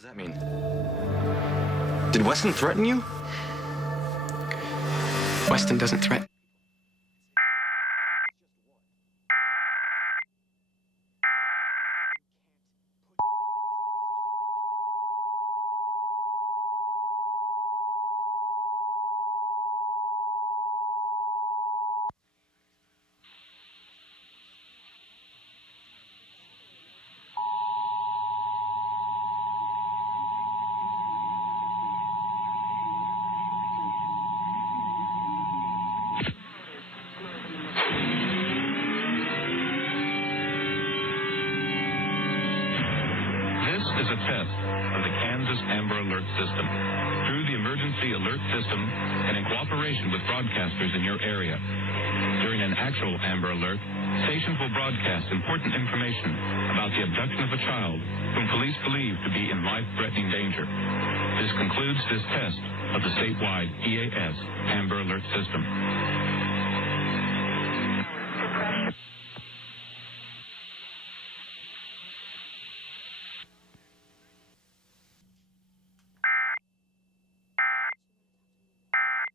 does that mean? Did Weston threaten you? Weston doesn't threaten. This is a test of the Kansas Amber Alert System. Through the Emergency Alert System and in cooperation with broadcasters in your area. During an actual Amber Alert, stations will broadcast important information about the abduction of a child whom police believe to be in life-threatening danger. This concludes this test of the statewide EAS Amber Alert System.